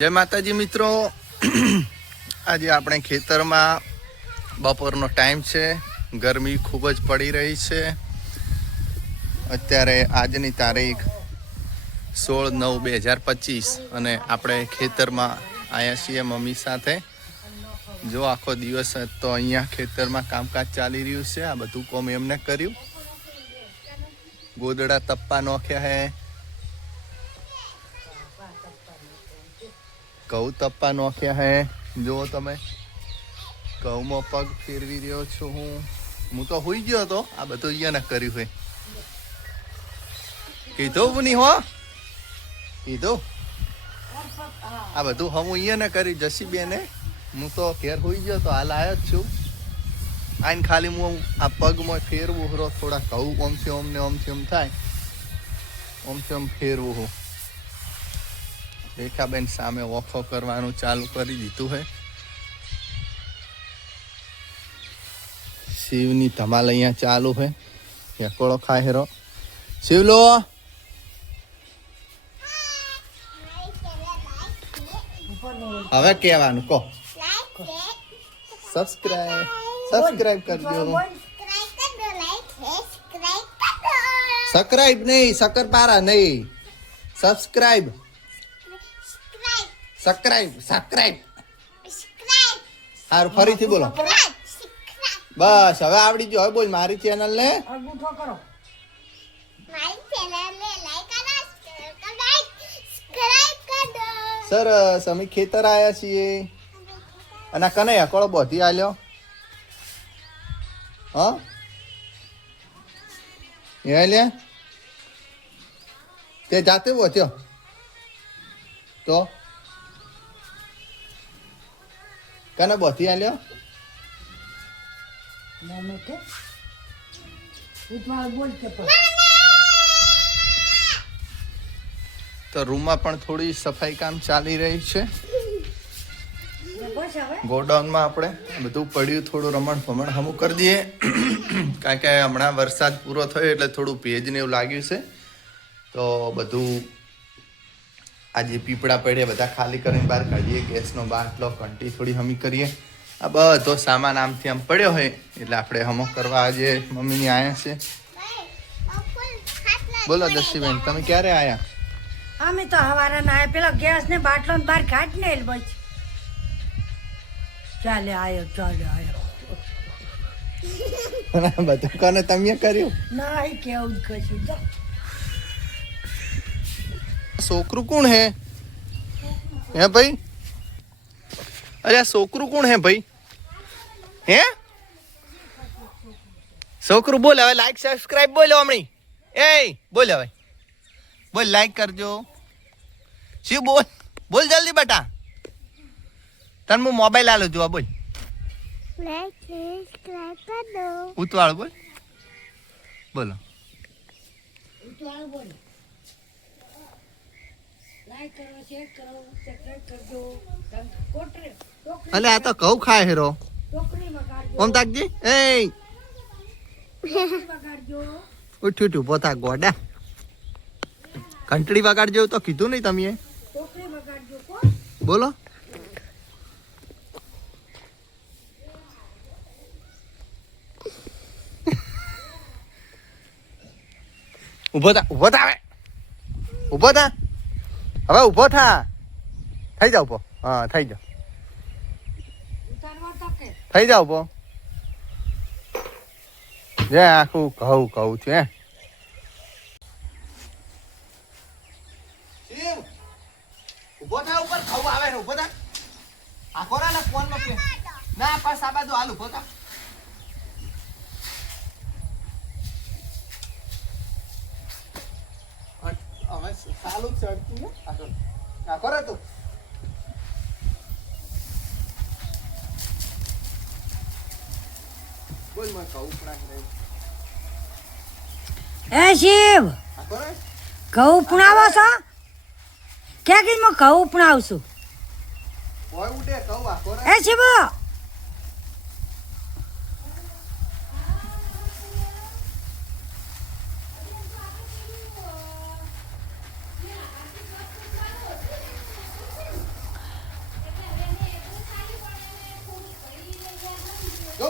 જય માતાજી મિત્રો, આજે આપણે ખેતરમાં બપોરનો ટાઈમ છે. ગરમી ખૂબ જ પડી રહી છે. અત્યારે આજની તારીખ 16/9/2025 અને આપણે ખેતરમાં આવ્યા છીએ મમ્મી સાથે. જો આખો દિવસ તો અહીંયા ખેતરમાં કામકાજ ચાલી રહ્યું છે. આ બધું કોમ એમને કર્યું. ગોદડા તપ્પા નોખ્યા હે, ઘઉં તપ્પા નોખ્યા હે. જુઓ તમે, ઘઉંમાં પગ ફેરવી રહ્યો છું હું તો હુઈ ગયો હતો. આ બધું અહીંયા કર્યું હોય. કીધું નહીં હો, કીધું આ બધું હું અહીંયા કર્યું જસીબેને. હું તો ઘેર હુઈ ગયો તો હાલ આવ્યો જ છું. આઈને ખાલી હું આ પગમાં ફેરવું હરો. થોડા ઘઉં ઓમથી ઓમ ને ઓમથી ઓમ થાય, ઓમથી ઓમ ફેરવું હું. રેખાબેન સામે ઓફો કરવાનું ચાલુ કરી દીધું હે. શિવની ધમાલ અહીંયા ચાલુ હે. હેકોળો ખાય હેરો. શિવલો હવે કહેવાનું કહો. સબસ્ક્રાઇબ કરજો. સબસ્ક્રાઇબ નહીં, શકરપારા નહીં, સબસ્ક્રાઇબ. સબસ્ક્રાઇબ. હારું, ફરીથી બોલો. બસ હવે આવડી ગયો. હવે બોલ. મારી ચેનલ ને સરસ. અમે ખેતર આયા છીએ અને કને હકોળો બોધી આલ્યો. હા એ લે તે જાતે બોધ્યો તો કને બોધી આલ્યો. તો રૂમમાં પણ થોડી સફાઈ કામ ચાલી રહ્યું છે. ગોડાઉનમાં આપણે બધું પડ્યું, થોડું રમણ ભમણ હમું કરી દઈએ. કારણ કે હમણાં વરસાદ પૂરો થયો એટલે થોડું ભેજ ને એવું લાગ્યું છે. તો બધું આજે પીપળા પડે બધા ખાલી કરીને બહાર કાઢીએ. ગેસનો બાટલો, કંટી થોડી હમી કરીએ. આ બધો સામાન આમથી આમ પડ્યો હોય એટલે આપણે હમો કરવા આજે મમ્મીની આયા છે. બોલો દશીબેન, તમે ક્યારે આયા? અમે તો હવારે ના પેલા ગેસ ને બાટલો બહાર કાઢ ને બસ ચાલે આયો. બધું કોને તમે કર્યું? ના એ કેવું જ કશું. છોકરું કોણ હે? હે ભાઈ? અરે આ છોકરું કોણ હે ભાઈ? હે છોકરું? બોલ હવે. લાઈક સબસ્ક્રાઇબ બોલો હમણી. એ બોલ હવે. બોલ લાઈક કરજો. શિવ બોલ. બોલ જલ્દી બેટા. તને હું મોબાઈલ આલું છું. બોલ. લાઈક સબસ્ક્રાઇબ કરો. ઉતવાળ બોલ. બોલો. બોલો. લાઈક કરો, શેર કરો, સબસ્ક્રાઇબ કરજો. કોટરે અલે આ તો ઘઉં ખાય હેરો. ટોકરી વગાડજો. ઓમ તાકજી. એ વગાડજો. ઉઠ્યું પોતા ગોડા. ઘંટડી વગાડજો તો કીધું નહીં તમે. ટોકરી વગાડજો. બોલો. ઉભો થા. ઉભો થા. હવે ઉભો થા. થઈ જાવ ઉભો. હા થઈ જાવ. ઉતારવા તો કે થઈ જાવ ઉભો. જે આખું કહું છે. ઉભો થા. ઉપર ખાવ આવે ને. ઉભો થા. આખો ના ફોન માં ના પાસ આ બાજુ હાલ. ઉભો થા. હવે ચાલુ ચડતી ને આખો રે તું. બોલ માં કહું પણ એ શિવ આખો રે. ઘઉં પુણાવો છો? ક્યાં કઈ હું ઘઉં પુણાવશું? કોઈ ઉડે કહું આખો રે. એ શિવ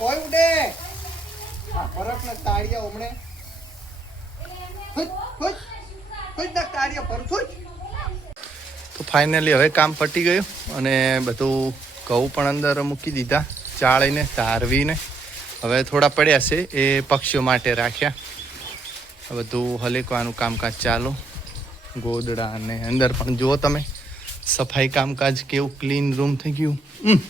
કોઈ ઉડે આ ફરક ને તાળિયા હમણે તો ફાઇનલી હવે કામ પતી ગયું અને બધું ઘઉં પણ અંદર મૂકી દીધા ચાળીને તારવીને હવે થોડા પડ્યા છે એ પક્ષીઓ માટે રાખ્યા બધું હલેકવાનું કામકાજ ચાલુ ગોદડા અને અંદર પણ જુઓ તમે સફાઈ કામકાજ કેવું ક્લીન રૂમ થઈ ગયું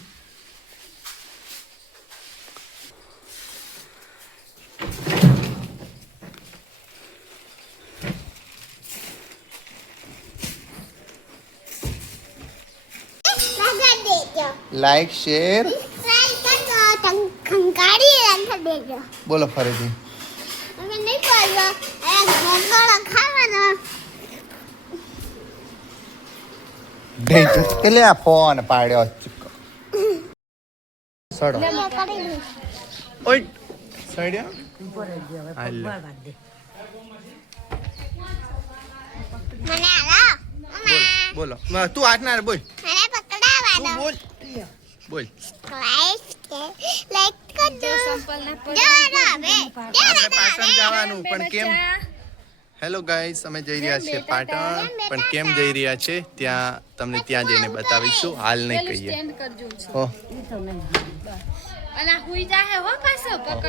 લાઈક શેર બોલો ફરીથી એટલે આ ફોન પાડ્યો સડો ઓય સડ્યો બોલો તું હાથ ના બોલ બોલ બોલ પાટણ જવાનું પણ કેમ હેલો ગાઈસ અમે જઈ રહ્યા છીએ પાટણ પણ કેમ જઈ રહ્યા છે ત્યાં તમને ત્યાં જઈને બતાવીશું હાલ નહીં કહીએ હો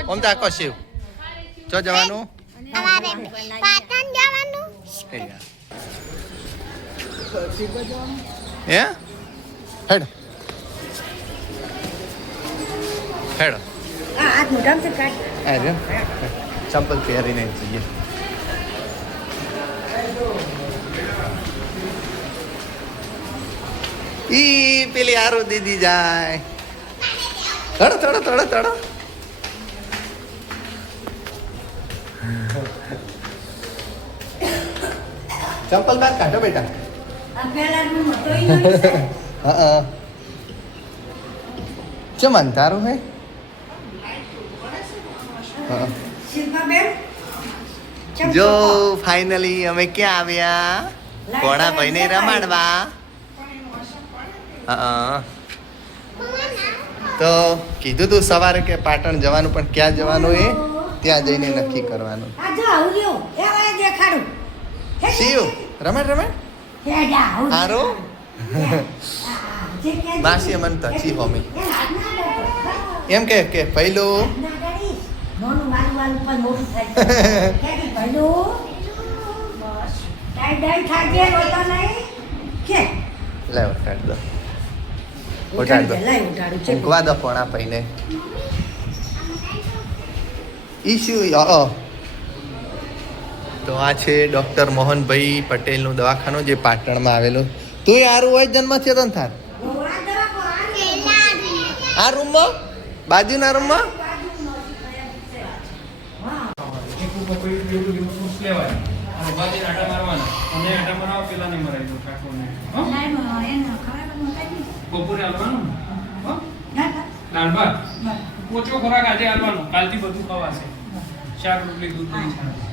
ઓમ તાકો શિવ જો જવાનું પાટણ જવાનું હે હેડ હેડ અરે ચંપલ પહેરીને જઈએ ઈ પેલી આરો દીદી જાય તડો તડો તડો તડો ચંપલ બાર કાઢો બેટા હા ચમ અંધારું હે જો ફાઇનલી અમે ક્યાં આવ્યા કોણા ભાઈને રમાડવા તો કીધું તું સવારે કે પાટણ જવાનું પણ ક્યાં જવાનું એ ત્યાં જઈને નક્કી કરવાનું શિવ રમેટ રમેટ હારો માસી મન તચી હોમી એમ કે પહેલું લે ઉઠાડ દો ઊંઘવા દો પોણા પૈને ઈશ્યુ તો આ છે ડૉક્ટર મોહનભાઈ પટેલનું દવાખાનું જે પાટણમાં આવેલું તું યારું હોય જન્મ થયો તો થાર આ રૂમમાં બાજુના રૂમમાં બપોરે હાલવાનું દાળ ભાત ઓછો ખોરાક આજે હાલવાનો કાલથી બધું ખવાશે શાક રોટલી દૂધ દહીં છાશ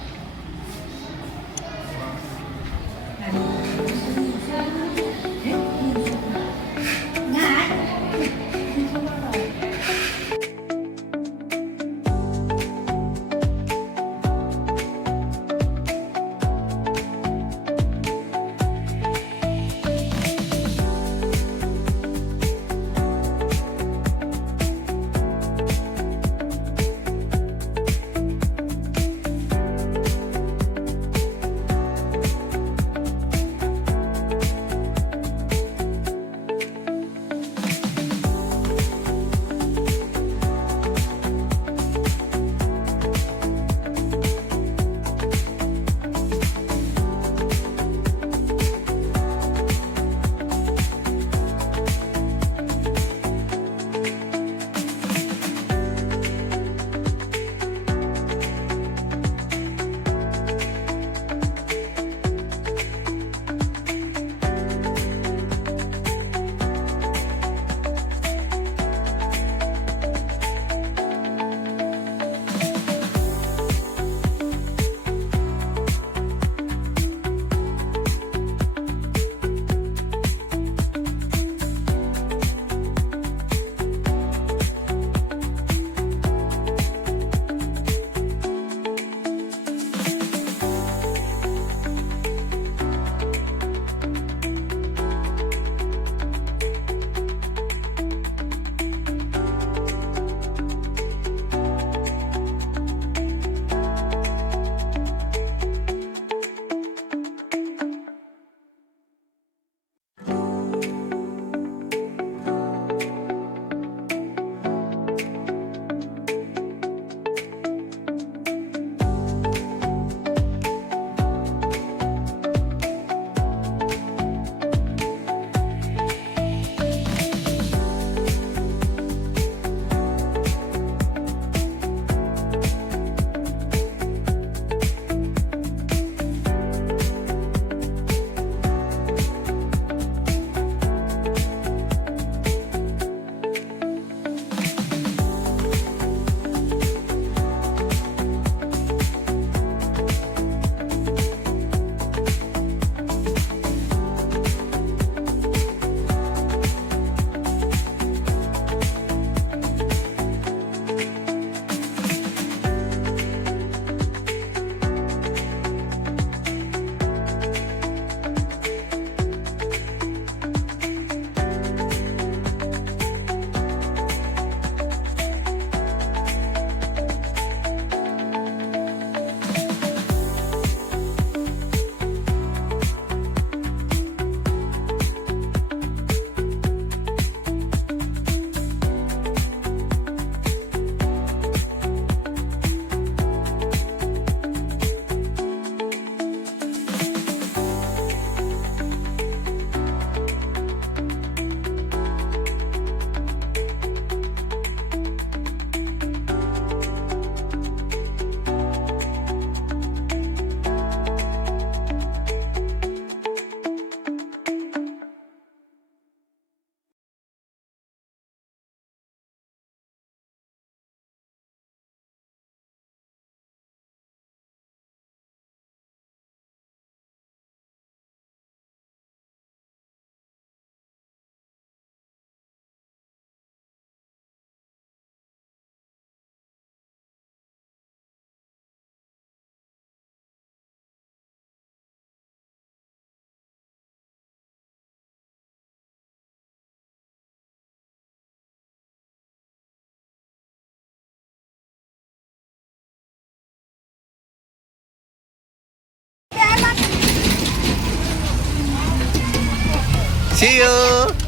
See you.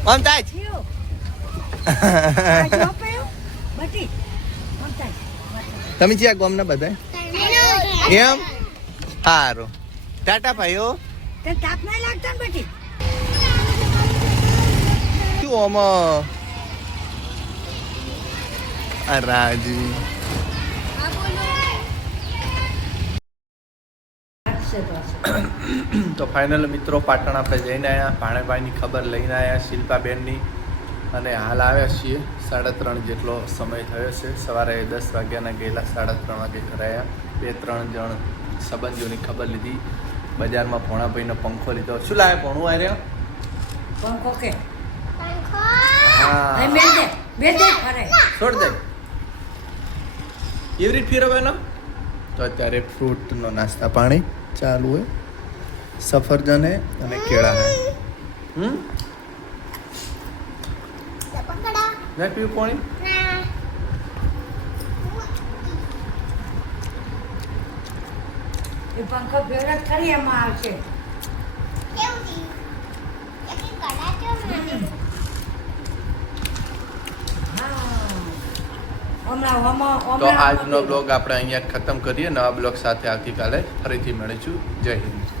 મમતાજ. થયું. આ જો પયો બટી મમતા તમે જ્યાં ગામના બધા એમ સારું ટાટા ભાઈઓ તે તાપ નહીં લાગતા ને બટી શું આમાં આ રાજી તો ફાઇનલ મિત્રો પાટણ આપણે જઈને આવ્યા ભાણેભાઈની ખબર લઈને આવ્યા શિલ્પાબેનની અને હાલ આવ્યા છીએ 3:30 જેટલો સમય થયો છે સવારે 10 વાગ્યાના ગયેલા 3:30 વાગે ઘરે આવ્યા 2-3 જણ સંબંધીઓની ખબર લીધી બજારમાં ભોણાભાઈનો પંખો લીધો શું લાવે ભોણું આ રહ્યો પંખો કે હા બે દે ફરે છોડ દે એવી રીત ફેરવવાનો તો અત્યારે ફ્રૂટનો નાસ્તા પાણી ચાલુ હોય સફરજન હે અને કેળા હે પકડા ના પીવું પાણી ના એ પંખો ફેરત ખરી એમાં આવશે કેવું છે એક કડા કેવું મને તો આજનો બ્લોગ આપણે અહીંયા ખતમ કરીએ નવા બ્લોગ સાથે આવતીકાલે ફરીથી મળીશું જય હિન્દ